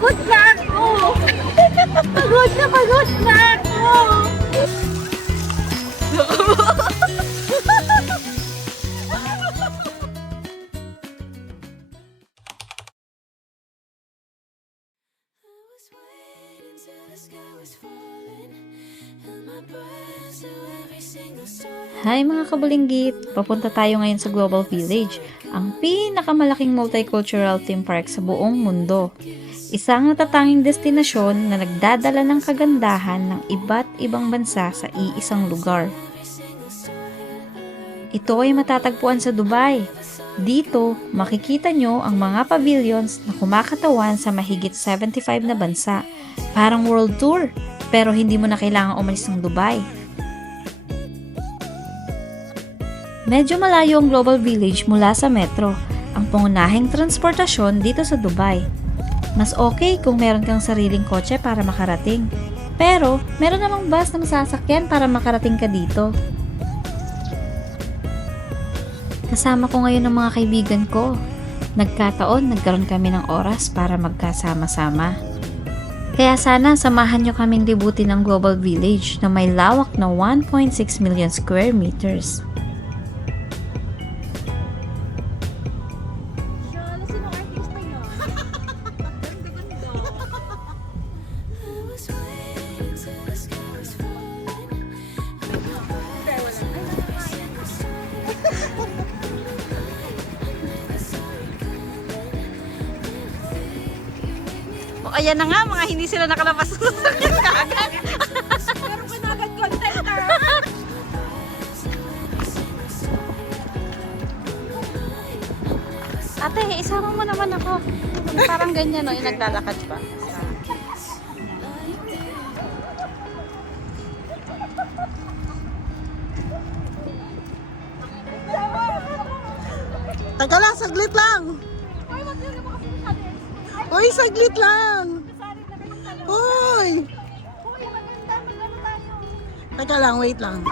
Pagod na ako! Pagod na ako! Hi mga kabulinggit! Papunta tayo ngayon sa Global Village, ang pinakamalaking multicultural theme park sa buong mundo. Isang natatanging destinasyon na nagdadala ng kagandahan ng iba't ibang bansa sa iisang lugar. Ito ay matatagpuan sa Dubai. Dito, makikita nyo ang mga pavilions na kumakatawan sa mahigit 75 na bansa. Parang world tour, pero hindi mo na kailangang umalis ng Dubai. Medyo malayo ang Global Village mula sa metro, ang pangunahing transportasyon dito sa Dubai. Mas okay kung meron kang sariling kotse para makarating. Pero, meron namang bus na masasakyan para makarating ka dito. Kasama ko ngayon ang mga kaibigan ko. Nagkataon, nagkaroon kami ng oras para magkasama-sama. Kaya sana samahan nyo kaming libutin ang Global Village na may lawak na 1.6 million square meters. O ayan na nga, mga hindi sila nakalabas sa sasakyan kaagad. Pero kanagad content ka. Ate, isama mo naman ako. Parang ganyan, no? Yung naglalakad pa. Taga lang, saglit lang. Uy, saglit lang. Uy. Teka lang, wait lang.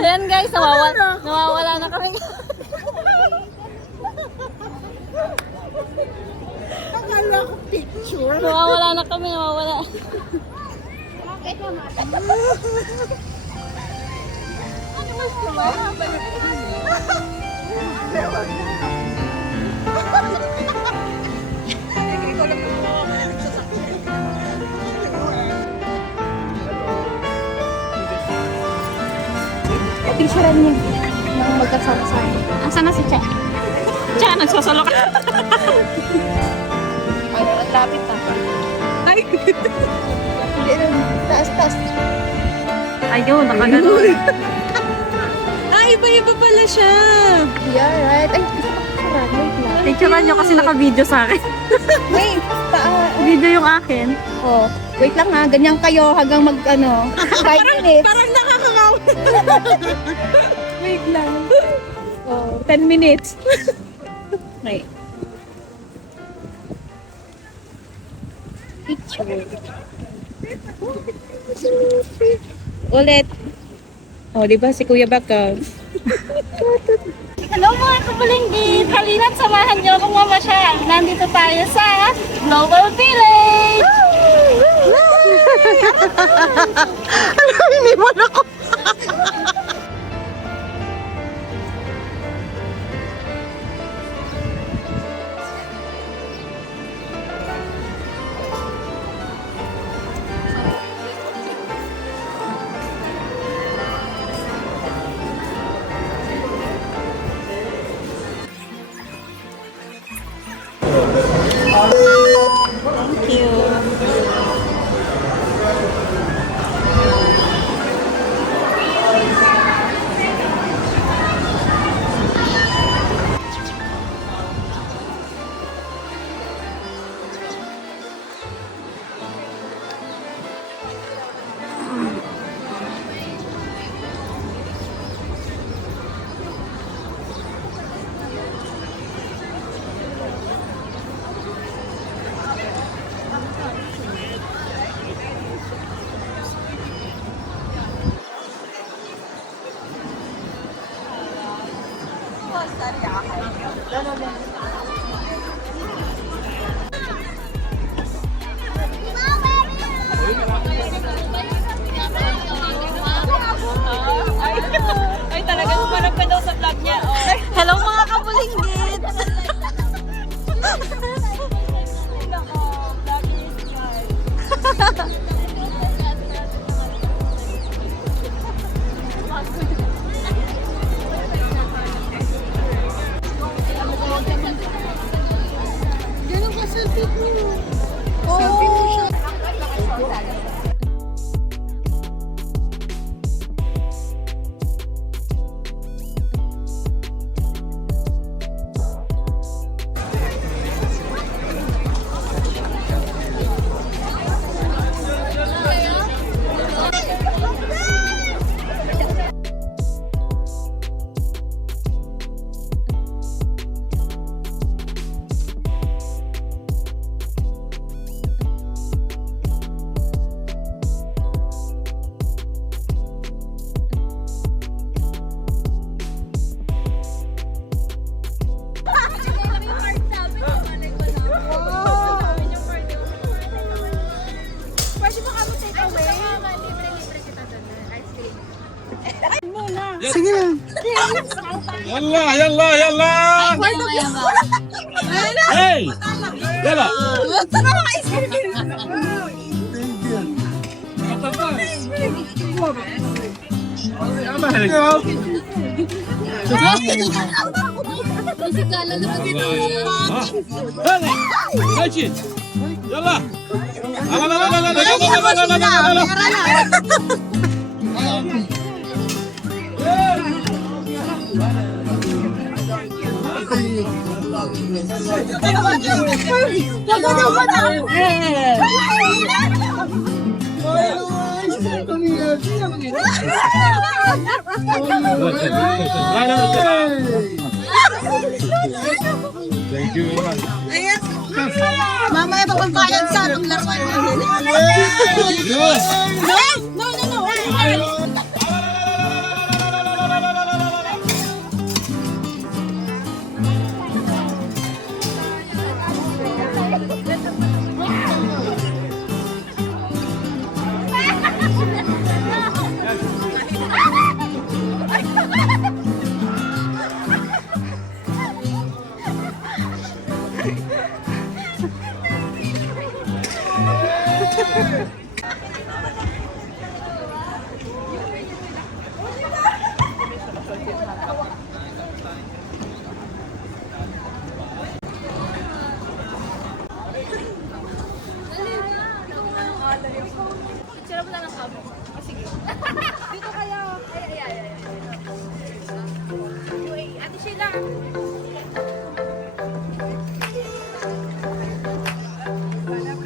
Ayan guys, nawawala na kami. Akala ko picture. Nawawala na kami, nawawala. Picturean niya ng magkasama-sama. Asan na si Cha? Cha, nagsosolo ka. Ay, ang lapit na. Ay! Hindi rin. Taas-taas. Ayun, nakaganon. Ay, iba-iba pala siya. Yeah, right. Ay, gusto ko picturean. Wait lang. Picturean nyo kasi naka-video sa akin. Wait. Video yung akin. Oh, wait lang ha. Ganyan kayo hanggang mag, 5 minutes. Parang nakakamaw. Wait lang. Oh, 10 minutes. Okay. picture. Ulit. Oh, di ba si Kuya Bakaw? Hello mga kabalinggit! Halina't samahan niyo akong mamasyal. Nandito tayo sa Global Village! Alam, iniwan ako. Thank you. Ay, talagang parang pa daw sa vlog niya. Oh. Hello mga kabalinggit! Ganun ka selfie ko. Selfie ko siya. Sige lang. يلا يلا يلا هاي يلا هلا ماشي يلا لا لا لا لا لا لا لا لا Thank you very much. Mamaya pa magbayad sa atong laruan. Yes. No, no, no.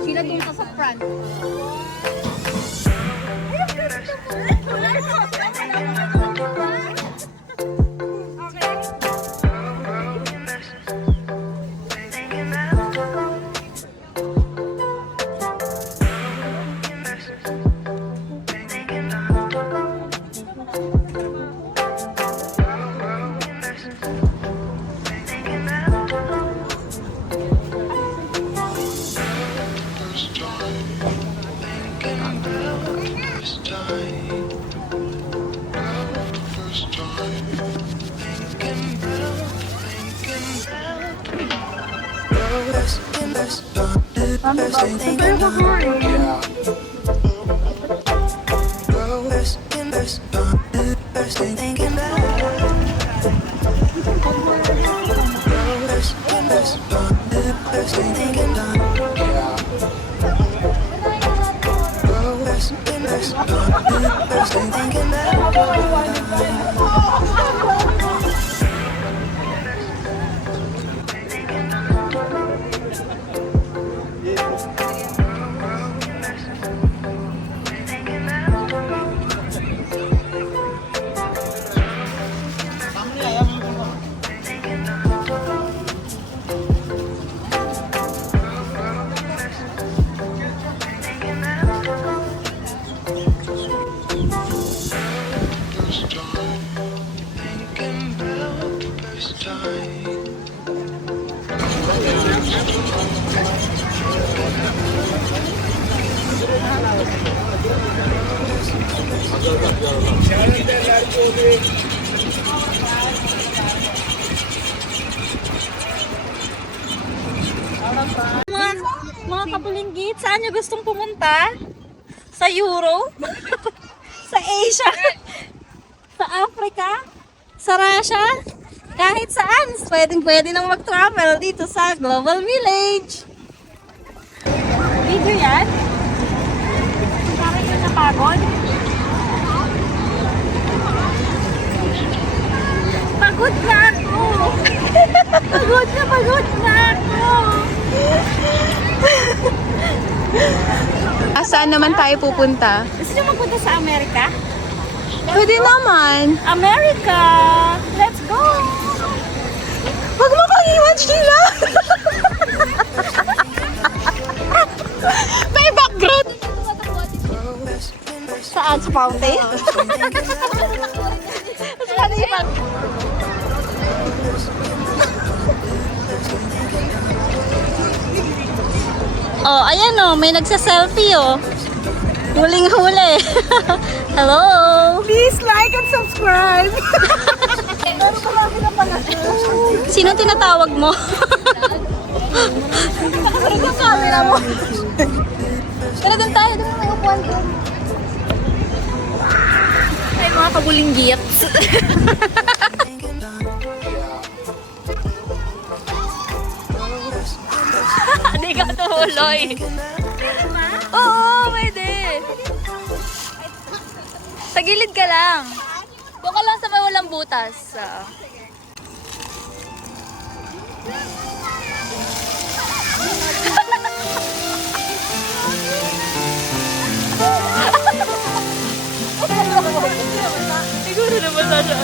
Sila dun sa front. Mga kabulinggit, saan nyo gustong pumunta? Sa Europe? Sa Asia? Sa Africa? Sa Russia? Kahit saan, pwede nang mag-travel dito sa Global Village. Video yan? Bakit ka napagod? Pagod na ako! pagod na ako! Saan naman tayo pupunta? Gusto nyo magpunta sa Amerika? Pwede naman. America! Let's go! Huwag mo kang iwan, Sheila! May background! Saan? Sa fountain? Saan iba? Oh, ayan oh, may nagsa-selfie oh. Huling-huli. Hello! Please like and subscribe! Sino tinatawag mo? Nakasunod yung camera mo. Tara doon tayo, doon ang upuan ko. Ay, mga kabulinggit. Hindi ka tuloy. Oo, pwede. Sa gilid ka lang. Doon ka lang sa may walang butas. Siguro naman sa siya.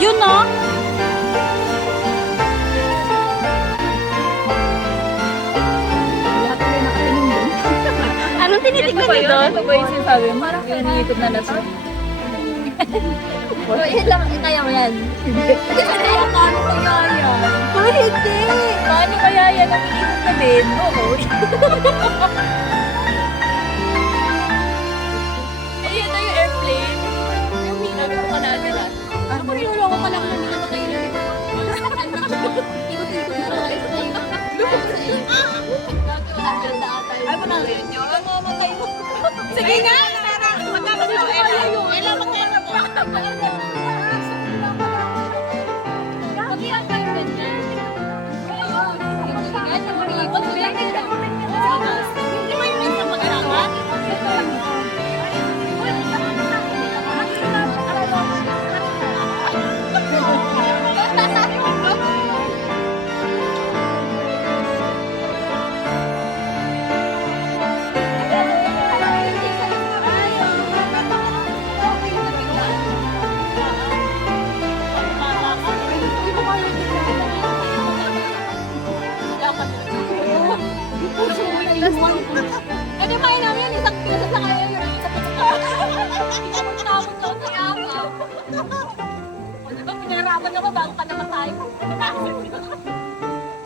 Yun no? Anong tinitignan niyo doon? Ito ba yung sinasabi mo? Yung hihikot na nasa. Yun lang, kaya mo yan. Kaya paano kaya yan? Oh, hindi! Paano kaya yan? Ang hihikot na din. Oo. Ayun na yung airplane. Yung hihikot ka na agad. Ako niloloko ka lang na ano kayo. Ikot-ikot na lang. Ganda ata yun. Ay, manangin nyo. Ay, mamatay mo. Sige nga! Magkano nyo? Ela, magkano mo? Mag-iyak kayo ganyan. Hindi ba yun sa pag-araman? Eh, di ba namin isang kilo sa kaya yun? Tapos ako sa yawa. Di ba, pinahirapan ako bago ka namatay.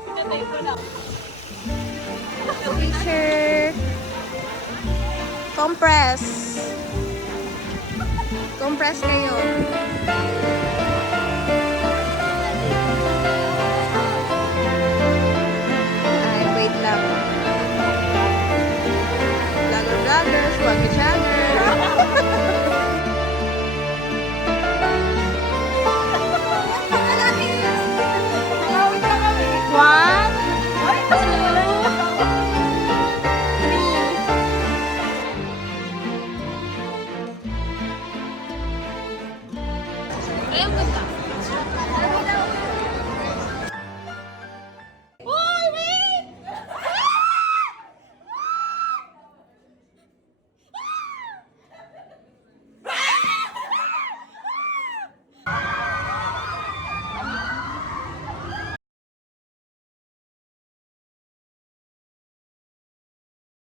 Pinatay ko lang. T-shirt. Compress. Compress kayo. Ay, wait lang. Vloggers, wag each other. One, Ay, ang ganda.